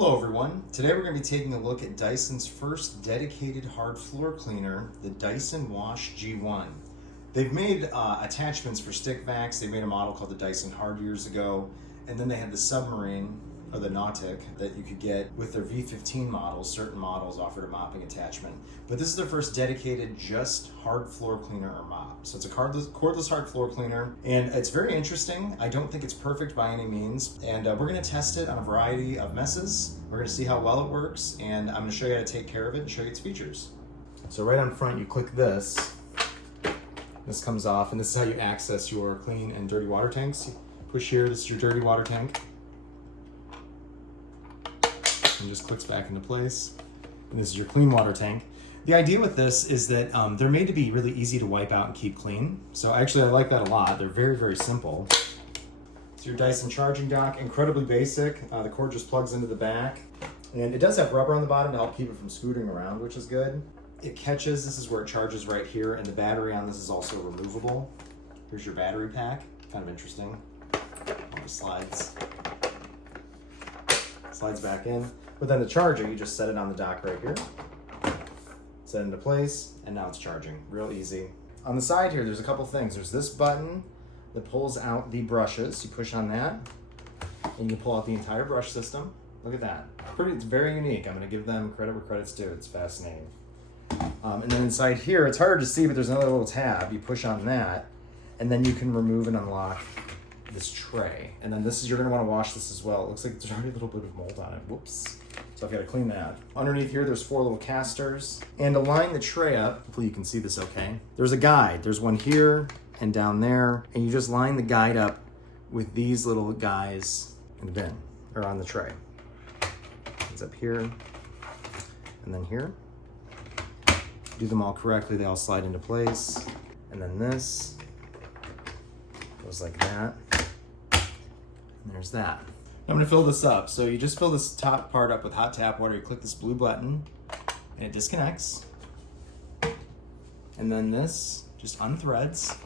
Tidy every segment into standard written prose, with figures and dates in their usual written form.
Hello everyone. Today we're going to be taking a look at Dyson's first dedicated hard floor cleaner, the Dyson Wash G1. They've made attachments for stick vacs. They made a model called the Dyson Hard years ago, and then they had the Submarine, or the Nautic, that you could get with their V15 models. Certain models offered a mopping attachment. But this is their first dedicated just hard floor cleaner or mop. So it's a cordless hard floor cleaner, and it's very interesting. I don't think it's perfect by any means, and we're going to test it on a variety of messes. We're going to see how well it works, and I'm going to show you how to take care of it and show you its features. So right on front, you click this. This comes off, and this is how you access your clean and dirty water tanks. You push here, this is your dirty water tank. And just clicks back into place. And this is your clean water tank. The idea with this is that they're made to be really easy to wipe out and keep clean. So actually I like that a lot. They're very, very simple. It's your Dyson charging dock, incredibly basic. The cord just plugs into the back. And it does have rubber on the bottom to help keep it from scooting around, which is good. It catches, this is where it charges right here, and the battery on this is also removable. Here's your battery pack, kind of interesting. All the slides back in. But then the charger, you just set it on the dock right here. Set it into place, and now it's charging. Real easy. On the side here, there's a couple things. There's this button that pulls out the brushes. You push on that, and you can pull out the entire brush system. Look at that. It's very unique. I'm going to give them credit where credit's due. It's fascinating. And then inside here, it's hard to see, but there's another little tab. You push on that, and then you can remove and unlock this tray. And then this is, you're going to want to wash this as well. It looks like there's already a little bit of mold on it. Whoops. So I've got to clean that. Underneath here, there's 4 little casters. And to line the tray up, hopefully you can see this okay, there's a guide. There's one here and down there. And you just line the guide up with these little guys in the bin, or on the tray. It's up here, and then here. Do them all correctly, they all slide into place. And then this goes like that. And there's that. I'm gonna fill this up. So you just fill this top part up with hot tap water. You click this blue button and it disconnects. And then this just unthreads.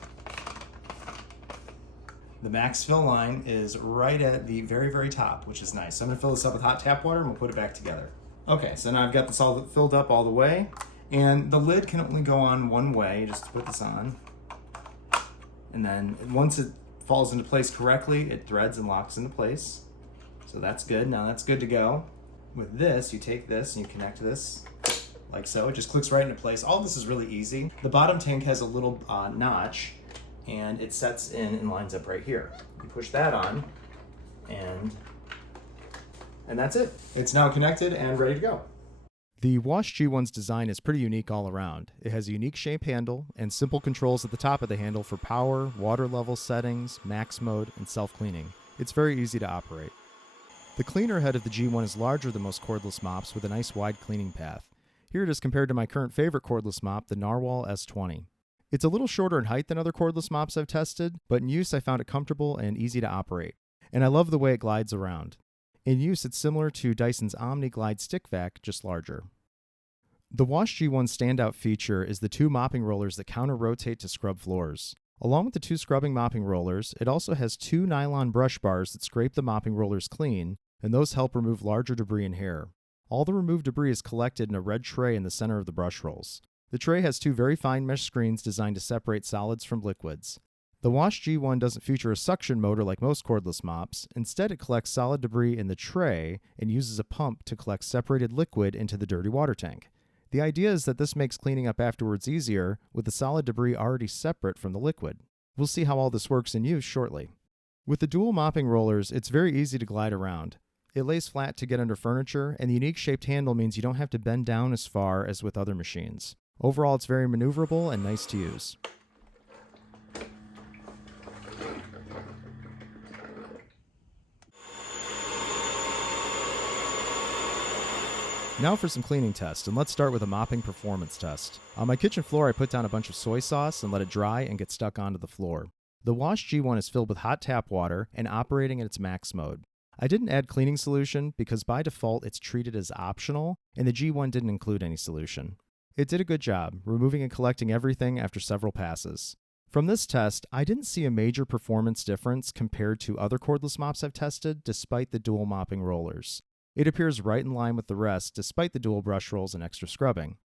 The max fill line is right at the very, very top, which is nice. So I'm gonna fill this up with hot tap water and we'll put it back together. Okay, so now I've got this all filled up all the way. And the lid can only go on one way. You just put this on. And then once it falls into place correctly, it threads and locks into place. So that's good. Now that's good to go. With this, you take this and you connect this like so. It just clicks right into place. All of this is really easy. The bottom tank has a little notch, and it sets in and lines up right here. You push that on, and that's it. It's now connected and ready to go. The Wash G1's design is pretty unique all around. It has a unique shape handle and simple controls at the top of the handle for power, water level settings, max mode, and self-cleaning. It's very easy to operate. The cleaner head of the G1 is larger than most cordless mops with a nice wide cleaning path. Here it is compared to my current favorite cordless mop, the Narwhal S20. It's a little shorter in height than other cordless mops I've tested, but in use I found it comfortable and easy to operate. And I love the way it glides around. In use, it's similar to Dyson's Omni Glide Stick Vac, just larger. The Wash G1's standout feature is the 2 mopping rollers that counter-rotate to scrub floors. Along with the 2 scrubbing mopping rollers, it also has 2 nylon brush bars that scrape the mopping rollers clean, and those help remove larger debris and hair. All the removed debris is collected in a red tray in the center of the brush rolls. The tray has 2 very fine mesh screens designed to separate solids from liquids. The Wash G1 doesn't feature a suction motor like most cordless mops. Instead, it collects solid debris in the tray and uses a pump to collect separated liquid into the dirty water tank. The idea is that this makes cleaning up afterwards easier, with the solid debris already separate from the liquid. We'll see how all this works in use shortly. With the dual mopping rollers, it's very easy to glide around. It lays flat to get under furniture, and the unique shaped handle means you don't have to bend down as far as with other machines. Overall, it's very maneuverable and nice to use. Now for some cleaning tests, and let's start with a mopping performance test. On my kitchen floor, I put down a bunch of soy sauce and let it dry and get stuck onto the floor. The Wash G1 is filled with hot tap water and operating at its max mode. I didn't add cleaning solution because by default it's treated as optional, and the G1 didn't include any solution. It did a good job, removing and collecting everything after several passes. From this test, I didn't see a major performance difference compared to other cordless mops I've tested, despite the dual mopping rollers. It appears right in line with the rest despite the dual brush rolls and extra scrubbing.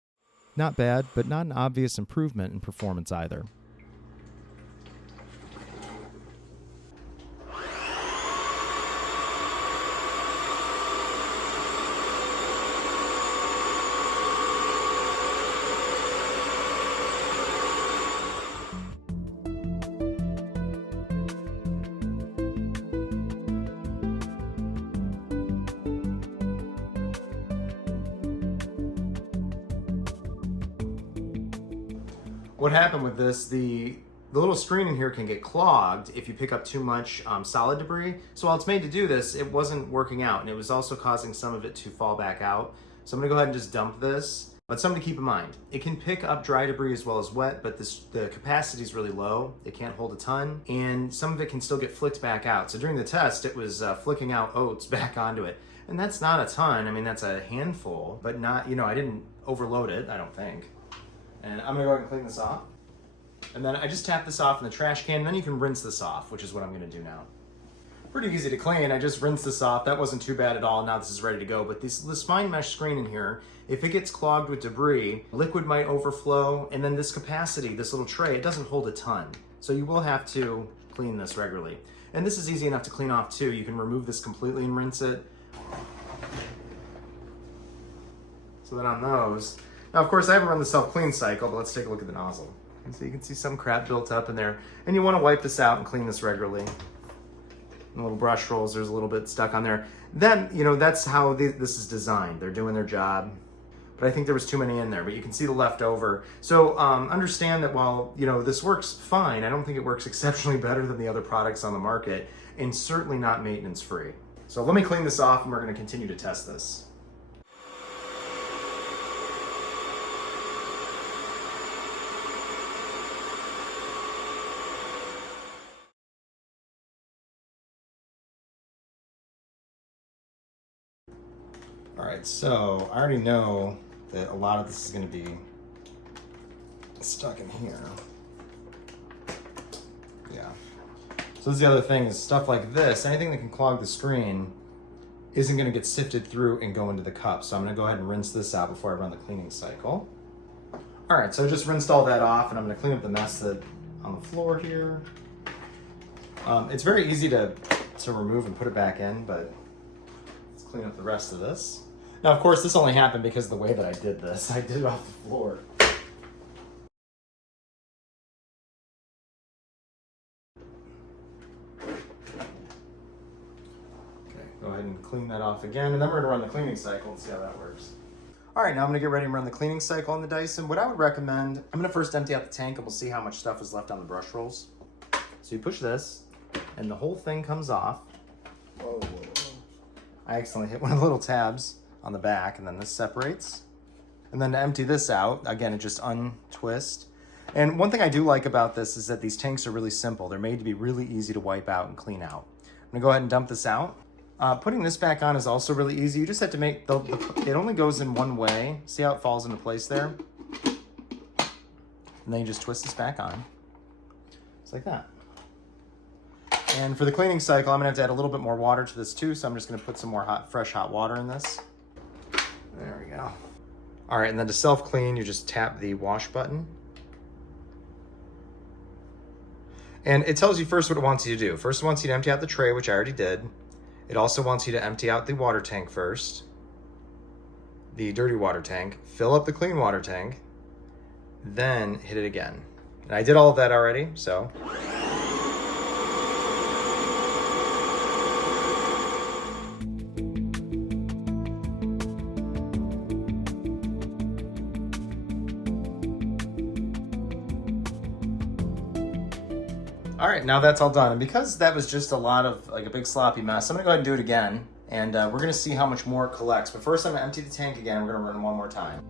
Not bad, but not an obvious improvement in performance either. What happened with this, the little screen in here can get clogged if you pick up too much solid debris. So while it's made to do this, it wasn't working out, and it was also causing some of it to fall back out. So I'm gonna go ahead and just dump this. But something to keep in mind, it can pick up dry debris as well as wet, but the capacity is really low. It can't hold a ton, and some of it can still get flicked back out. So during the test, it was flicking out oats back onto it. And that's not a ton. I mean, that's a handful, but not, I didn't overload it, I don't think. And I'm gonna go ahead and clean this off. And then I just tap this off in the trash can, and then you can rinse this off, which is what I'm gonna do now. Pretty easy to clean. I just rinsed this off. That wasn't too bad at all. Now this is ready to go. But this fine mesh screen in here, if it gets clogged with debris, liquid might overflow, and then this capacity, this little tray, it doesn't hold a ton. So you will have to clean this regularly. And this is easy enough to clean off too. You can remove this completely and rinse it. So then on those, now of course I haven't run the self-clean cycle, but let's take a look at the nozzle. And so you can see some crap built up in there. And you want to wipe this out and clean this regularly. And little brush rolls, there's a little bit stuck on there. Then, that's how this is designed. They're doing their job. But I think there was too many in there, but you can see the leftover. So understand that while, this works fine, I don't think it works exceptionally better than the other products on the market, and certainly not maintenance free. So let me clean this off and we're going to continue to test this. All right, so I already know that a lot of this is going to be stuck in here. Yeah. So this is the other thing, is stuff like this, anything that can clog the screen isn't going to get sifted through and go into the cup. So I'm going to go ahead and rinse this out before I run the cleaning cycle. All right, so I just rinsed all that off, and I'm going to clean up the mess that on the floor here. It's very easy to remove and put it back in, but let's clean up the rest of this. Now, of course, this only happened because of the way that I did this. I did it off the floor. Okay, go ahead and clean that off again, and then we're gonna run the cleaning cycle and see how that works. All right, now I'm gonna get ready and run the cleaning cycle on the Dyson. What I would recommend, I'm gonna first empty out the tank and we'll see how much stuff is left on the brush rolls. So you push this, and the whole thing comes off. Whoa. I accidentally hit one of the little tabs on the back, and then this separates. And then to empty this out, again, it just untwists. And one thing I do like about this is that these tanks are really simple. They're made to be really easy to wipe out and clean out. I'm gonna go ahead and dump this out. Putting this back on is also really easy. You just have to make, it only goes in one way. See how it falls into place there? And then you just twist this back on. Just like that. And for the cleaning cycle, I'm gonna have to add a little bit more water to this too, so I'm just gonna put some more fresh hot water in this. There we go. All right, and then to self-clean, you just tap the wash button. And it tells you first what it wants you to do. First it wants you to empty out the tray, which I already did. It also wants you to empty out the water tank first, the dirty water tank, fill up the clean water tank, then hit it again. And I did all of that already, so. All right, now that's all done. And because that was just a lot of, like a big sloppy mess, I'm gonna go ahead and do it again. And we're gonna see how much more it collects. But first I'm gonna empty the tank again. We're gonna run one more time.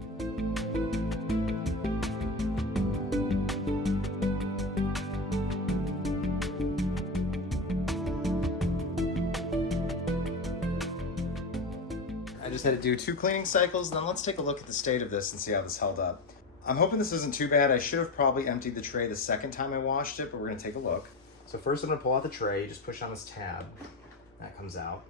I just had to do 2 cleaning cycles. Then let's take a look at the state of this and see how this held up. I'm hoping this isn't too bad. I should have probably emptied the tray the second time I washed it, but we're gonna take a look. So first I'm gonna pull out the tray, you just push on this tab, that comes out.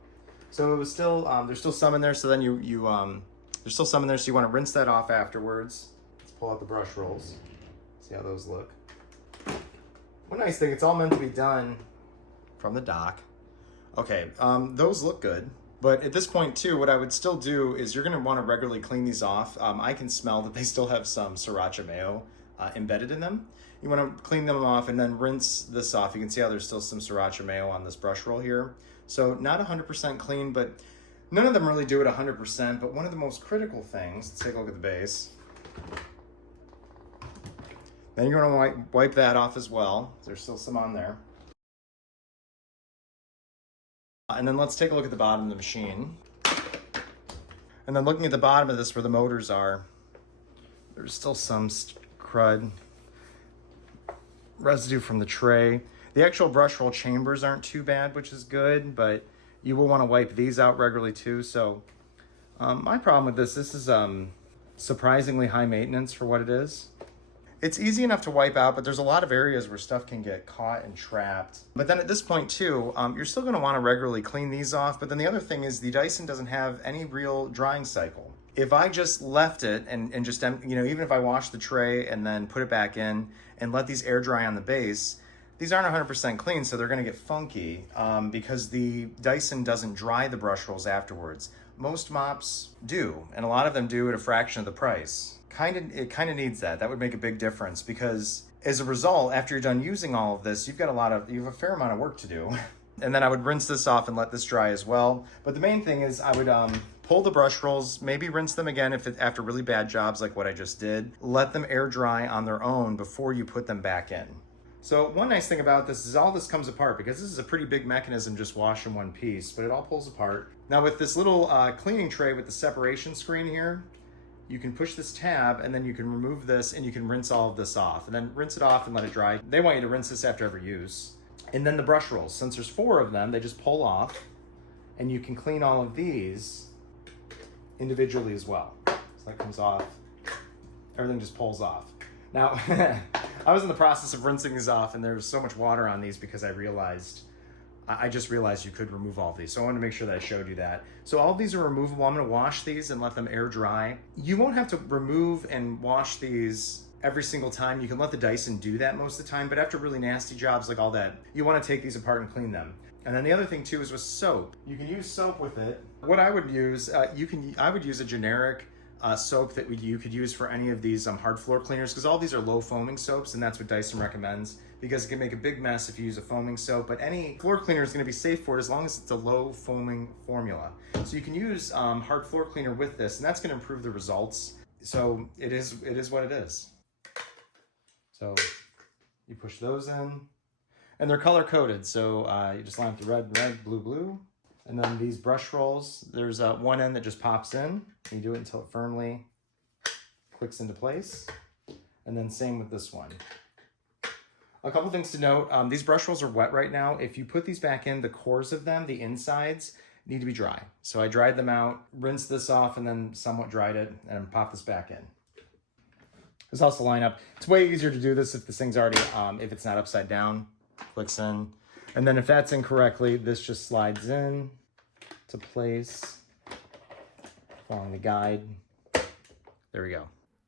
So it was still, there's still some in there, so then there's still some in there, so you want to rinse that off afterwards. Let's pull out the brush rolls, see how those look. One nice thing, it's all meant to be done from the dock. Okay, those look good. But at this point too, what I would still do is you're gonna wanna regularly clean these off. I can smell that they still have some sriracha mayo embedded in them. You wanna clean them off and then rinse this off. You can see how there's still some sriracha mayo on this brush roll here. So not 100% clean, but none of them really do it 100%. But one of the most critical things, let's take a look at the base. Then you're gonna wipe that off as well. There's still some on there. And then let's take a look at the bottom of the machine. And then looking at the bottom of this where the motors are, there's still some crud, residue from the tray. The actual brush roll chambers aren't too bad, which is good, but you will want to wipe these out regularly too. So my problem with this is surprisingly high maintenance for what it is. It's easy enough to wipe out, but there's a lot of areas where stuff can get caught and trapped. But then at this point too, you're still gonna wanna regularly clean these off. But then the other thing is the Dyson doesn't have any real drying cycle. If I just left it and just, even if I wash the tray and then put it back in and let these air dry on the base, these aren't 100% clean, so they're gonna get funky because the Dyson doesn't dry the brush rolls afterwards. Most mops do, and a lot of them do at a fraction of the price. It kind of needs that. That would make a big difference because as a result, after you're done using all of this, you have a fair amount of work to do. And then I would rinse this off and let this dry as well. But the main thing is I would pull the brush rolls, maybe rinse them again after really bad jobs like what I just did. Let them air dry on their own before you put them back in. So one nice thing about this is all this comes apart because this is a pretty big mechanism just wash in one piece, but it all pulls apart. Now with this little cleaning tray with the separation screen here, you can push this tab and then you can remove this and you can rinse all of this off and then rinse it off and let it dry. They want you to rinse this after every use. And then the brush rolls, since there's 4 of them, they just pull off and you can clean all of these individually as well. So that comes off, everything just pulls off. Now, I was in the process of rinsing these off and there was so much water on these because I just realized you could remove all of these. So I wanted to make sure that I showed you that. So all of these are removable. I'm gonna wash these and let them air dry. You won't have to remove and wash these every single time. You can let the Dyson do that most of the time, but after really nasty jobs like all that, you wanna take these apart and clean them. And then the other thing too is with soap. You can use soap with it. What I would use, I would use a generic soap that you could use for any of these hard floor cleaners because all these are low foaming soaps and that's what Dyson recommends because it can make a big mess if you use a foaming soap, but any floor cleaner is going to be safe for it as long as it's a low foaming formula. So you can use hard floor cleaner with this and that's going to improve the results. So it is what it is. So you push those in and they're color coded. So you just line up the red, blue. And then these brush rolls, there's one end that just pops in. You do it until it firmly clicks into place. And then same with this one. A couple things to note, these brush rolls are wet right now. If you put these back in, the cores of them, the insides, need to be dry. So I dried them out, rinsed this off, and then somewhat dried it, and pop this back in. This also line up. It's way easier to do this if this thing's already, if it's not upside down, clicks in. And then if that's incorrectly, this just slides in to place, following the guide. There we go.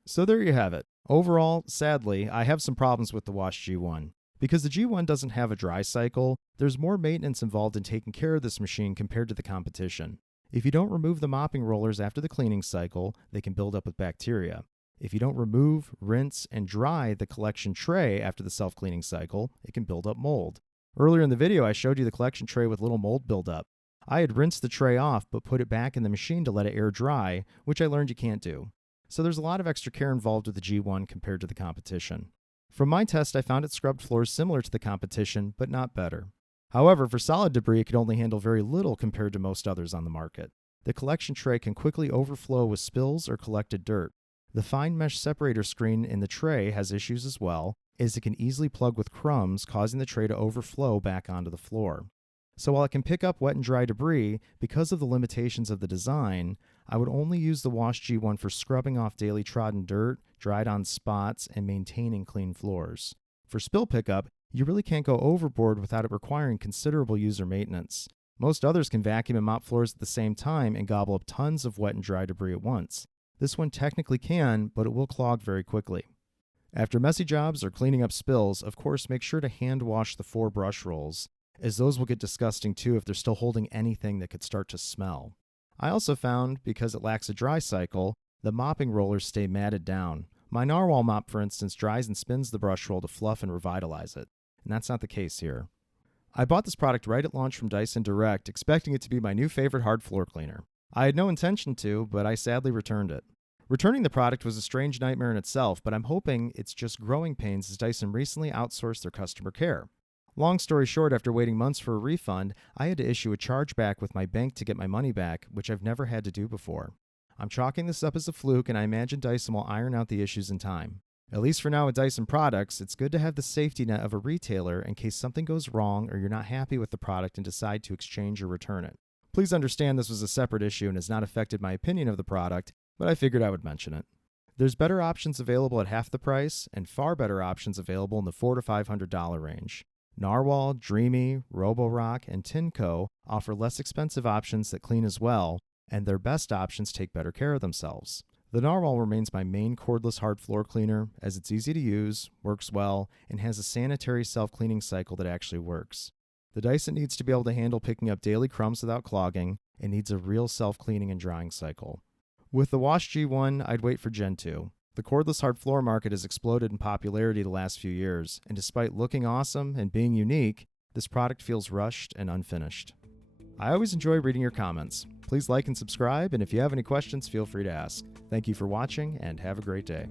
So there you have it. Overall, sadly, I have some problems with the Wash G1. Because the G1 doesn't have a dry cycle, there's more maintenance involved in taking care of this machine compared to the competition. If you don't remove the mopping rollers after the cleaning cycle, they can build up with bacteria. If you don't remove, rinse, and dry the collection tray after the self-cleaning cycle, it can build up mold. Earlier in the video, I showed you the collection tray with little mold buildup. I had rinsed the tray off, but put it back in the machine to let it air dry, which I learned you can't do. So there's a lot of extra care involved with the G1 compared to the competition. From my test, I found it scrubbed floors similar to the competition, but not better. However, for solid debris, it could only handle very little compared to most others on the market. The collection tray can quickly overflow with spills or collected dirt. The fine mesh separator screen in the tray has issues as well, as it can easily plug with crumbs, causing the tray to overflow back onto the floor. So while it can pick up wet and dry debris, because of the limitations of the design, I would only use the Wash G1 for scrubbing off daily trodden dirt, dried on spots, and maintaining clean floors. For spill pickup, you really can't go overboard without it requiring considerable user maintenance. Most others can vacuum and mop floors at the same time and gobble up tons of wet and dry debris at once. This one technically can, but it will clog very quickly. After messy jobs or cleaning up spills, of course, make sure to hand wash the 4 brush rolls, as those will get disgusting too if they're still holding anything that could start to smell. I also found, because it lacks a dry cycle, the mopping rollers stay matted down. My narwhal mop, for instance, dries and spins the brush roll to fluff and revitalize it, and that's not the case here. I bought this product right at launch from Dyson Direct, expecting it to be my new favorite hard floor cleaner. I had no intention to, but I sadly returned it. Returning the product was a strange nightmare in itself, but I'm hoping it's just growing pains as Dyson recently outsourced their customer care. Long story short, after waiting months for a refund, I had to issue a chargeback with my bank to get my money back, which I've never had to do before. I'm chalking this up as a fluke, and I imagine Dyson will iron out the issues in time. At least for now with Dyson products, it's good to have the safety net of a retailer in case something goes wrong or you're not happy with the product and decide to exchange or return it. Please understand this was a separate issue and has not affected my opinion of the product, but I figured I would mention it. There's better options available at half the price and far better options available in the $400 to $500 range. Narwhal, Dreamy, Roborock, and Tinco offer less expensive options that clean as well, and their best options take better care of themselves. The Narwhal remains my main cordless hard floor cleaner as it's easy to use, works well, and has a sanitary self-cleaning cycle that actually works. The Dyson needs to be able to handle picking up daily crumbs without clogging and needs a real self-cleaning and drying cycle. With the Wash G1, I'd wait for Gen 2. The cordless hard floor market has exploded in popularity the last few years, and despite looking awesome and being unique, this product feels rushed and unfinished. I always enjoy reading your comments. Please like and subscribe, and if you have any questions, feel free to ask. Thank you for watching, and have a great day.